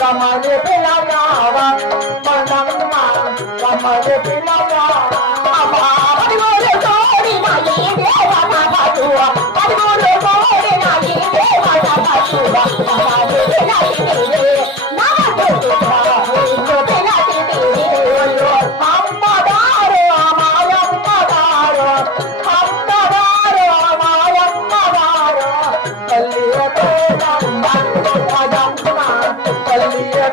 கமலே பிள்ளையாவா மன்னம்மா கமலே பிள்ளையாவா பதிமூணு கோடி நாளே தேவமா பசுவா பதிமூணு கோடி நாளே தேவமா பசுவா கமலே பிள்ளையே Bye.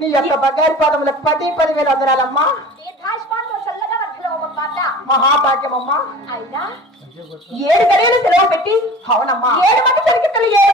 నీ యొక్క బంగారు పాదములకు పది పదివేలు వందనాలమ్మా దీర్ఘాయుష్మాన్తో చల్లగా వర్ధిలో ఒక మాట మహాభాగ్యమమ్మా. అయినా ఏడు గడియలు సెలవు పెట్టి అవునమ్మా. ఏడు మంది పరిగెత్తలు ఏడు